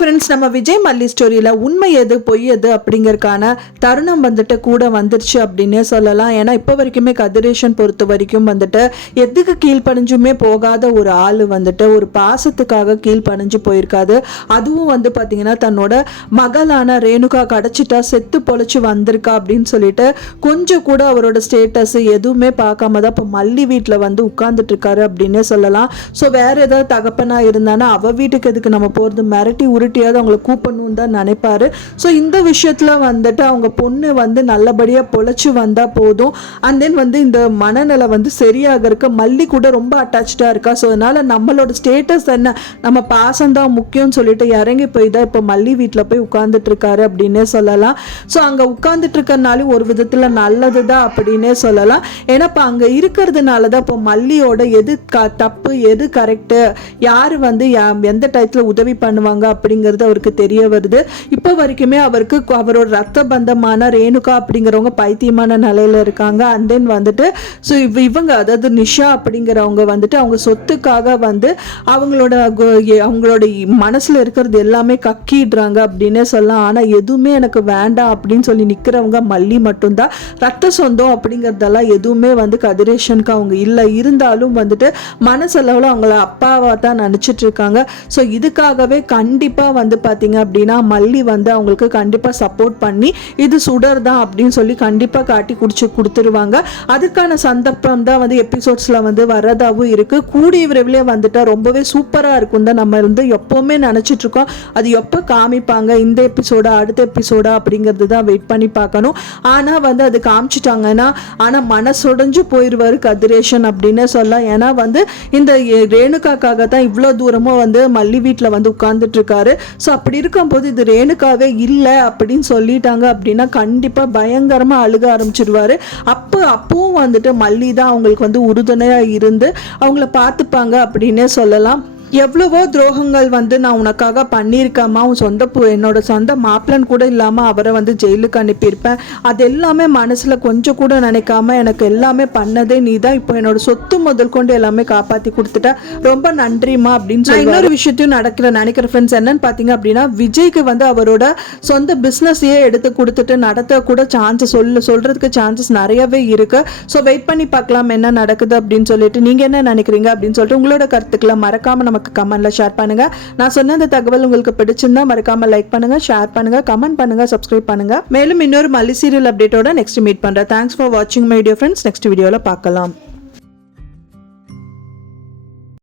Friends நம்ம விஜய் மல்லி ஸ்டோரியில் உண்மை எது பொய் எது அப்படிங்கிறதுக்கான தருணம் வந்துட்டு கூட வந்துருச்சு அப்படின்னே சொல்லலாம். ஏன்னா இப்போ வரைக்குமே கதிரேஷன் பொறுத்த வரைக்கும் வந்துட்டு எதுக்கு கீழ்ப்பணிஞ்சுமே போகாத ஒரு ஆள் வந்துட்டு ஒரு பாசத்துக்காக கீழ்ப்பணிஞ்சு போயிருக்காது அதுவும் வந்து பார்த்தீங்கன்னா தன்னோட மகளான ரேணுகா கடைச்சிட்டா செத்து பொழைச்சி வந்திருக்கா அப்படின்னு சொல்லிட்டு கொஞ்சம் கூட அவரோட ஸ்டேட்டஸ் எதுவுமே பார்க்காம தான் இப்போ மல்லி வீட்டில் வந்து உட்காந்துட்டு இருக்காரு அப்படின்னே சொல்லலாம். ஸோ வேறு ஏதாவது தகப்பனா இருந்தானா அவள் வீட்டுக்கு எதுக்கு நம்ம போகிறது மிரட்டி செக்யூரிட்டியாவது அவங்கள கூப்பிடணும்னு தான் நினைப்பாரு. ஸோ இந்த விஷயத்தில் வந்துட்டு அவங்க பொண்ணு வந்து நல்லபடியாக பொழைச்சி வந்தால் போதும். அண்ட் தென் வந்து இந்த மனநிலை வந்து சரியாகிறதுக்கு மல்லி கூட ரொம்ப அட்டாச்சாக இருக்கா? ஸோ அதனால் நம்மளோட ஸ்டேட்டஸ் என்ன? நம்ம பாசம் தான் முக்கியம்னு சொல்லிட்டு இறங்கி போய் தான் இப்போ மல்லி வீட்டில் போய் உட்கார்ந்துட்டு இருக்காரு அப்படின்னே சொல்லலாம். ஸோ அங்கே உட்கார்ந்துட்டு ஒரு விதத்தில் நல்லது தான் அப்படின்னே சொல்லலாம். ஏன்னா இப்போ அங்கே இருக்கிறதுனால தான் இப்போ மல்லியோட எது க தப்பு எது கரெக்டு யார் வந்து எந்த டயத்தில் உதவி பண்ணுவாங்க அப்படி அப்படிங்கிறது அவருக்கு தெரிய வருது. இப்போ வரைக்குமே அவருக்கு அவரோட ரத்த பந்தமான ரேணுகா அப்படிங்கிறவங்க பைத்தியமான நிலையில இருக்காங்க. அண்ட் தென் வந்துட்டு ஸோ இவ் இவங்க அதாவது நிஷா அப்படிங்கிறவங்க வந்துட்டு அவங்க சொத்துக்காக வந்து அவங்களோட அவங்களோட மனசுல இருக்கிறது எல்லாமே கக்கிடுறாங்க அப்படின்னே சொல்லலாம். ஆனால் எதுவுமே எனக்கு வேண்டாம் அப்படின்னு சொல்லி நிற்கிறவங்க மல்லி மட்டும்தான். ரத்த சொந்தம் அப்படிங்கிறதெல்லாம் எதுவுமே வந்து கதிரேஷனுக்கு அவங்க இல்லை. இருந்தாலும் வந்துட்டு மனசளவில் அவங்கள அப்பாவாக தான் நினச்சிட்டு இருக்காங்க. ஸோ இதுக்காகவே கண்டிப்பாக வந்து பார்த்தீங்க அப்படின்னா மல்லி வந்து அவங்களுக்கு கண்டிப்பாக சப்போர்ட் பண்ணி இது சுடர் தான் அப்படின்னு சொல்லி கண்டிப்பாக காட்டி குடிச்சு கொடுத்துருவாங்க. அதுக்கான சந்தர்ப்பம் தான் வந்து எபிசோட்ஸில் வந்து வரதாகவும் இருக்குது கூடிய விரைவிலே வந்துட்டால் ரொம்பவே சூப்பராக இருக்கும் தான் நம்ம வந்து எப்போவுமே நினச்சிட்ருக்கோம் அது எப்போ காமிப்பாங்க? இந்த எபிசோடா அடுத்த எபிசோடா அப்படிங்கிறது தான் வெயிட் பண்ணி பார்க்கணும். ஆனால் வந்து அது காமிச்சிட்டாங்கன்னா ஆனால் மனசுடைஞ்சு போயிடுவார் கதிரேஷன் அப்படின்னு சொல்லலாம் ஏன்னா வந்து இந்த ரேணுகாக்காக தான் இவ்வளோ தூரமும் வந்து மல்லி வீட்டில் வந்து உட்காந்துட்ருக்காரு இருக்காரு. ஸோ அப்படி இருக்கும்போது இது ரேணுகாவே இல்லை அப்படின்னு சொல்லிட்டாங்க அப்படின்னா கண்டிப்பாக பயங்கரமாக அழுக ஆரம்பிச்சிருவாரு. அப்போ அப்பவும் வந்துட்டு மல்லி தான் அவங்களுக்கு வந்து உறுதுணையாக இருந்து அவங்கள பார்த்துப்பாங்க அப்படின்னே சொல்லலாம். எவ்வளவோ துரோகங்கள் வந்து நான் உனக்காக பண்ணியிருக்கேம்மா உன் சொந்த பு என்னோட சொந்த மாப்பிள்ளன் கூட இல்லாமல் அவரை வந்து ஜெயிலுக்கு அனுப்பியிருப்பேன். அது எல்லாமே மனசில் கொஞ்சம் கூட நினைக்காம எனக்கு எல்லாமே பண்ணதே நீ தான் இப்போ என்னோட சொத்து முதல் கொண்டு எல்லாமே காப்பாற்றி கொடுத்துட்ட. ரொம்ப நன்றிம்மா அப்படின்னு சொல்லி இன்னொரு விஷயத்தையும் நடக்கிற நினைக்கிற ஃப்ரெண்ட்ஸ் என்னன்னு பார்த்தீங்க அப்படின்னா விஜய்க்கு வந்து அவரோட சொந்த பிஸ்னஸையே எடுத்து கொடுத்துட்டு நடத்த கூட சான்சஸ் சொல்ல சொல்கிறதுக்கு சான்சஸ் நிறையவே இருக்கு. ஸோ வெயிட் பண்ணி பார்க்கலாம் என்ன நடக்குது அப்படின்னு சொல்லிட்டு நீங்கள் என்ன நினைக்கிறீங்க அப்படின்னு சொல்லிட்டு உங்களோட கருத்துக்களை மறக்காம நமக்கு கமெண்ட்ல ஷேர் பண்ணுங்க. நான் சொன்ன அந்த தகவல் உங்களுக்கு பிடிச்சிருந்தா மறக்காம லைக் பண்ணுங்க ஷேர் பண்ணுங்க கமெண்ட் பண்ணுங்க சப்ஸ்கிரைப் பண்ணுங்க. மேலும் இன்னொரு மல்லி சீரியல் அப்டேட்டோட நெக்ஸ்ட் மீட் பண்றேன். தேங்க்ஸ் ஃபார் வாட்சிங் மைடியோ ஃப்ரெண்ட்ஸ் நெக்ஸ்ட் வீடியோவில் பார்க்கலாம்.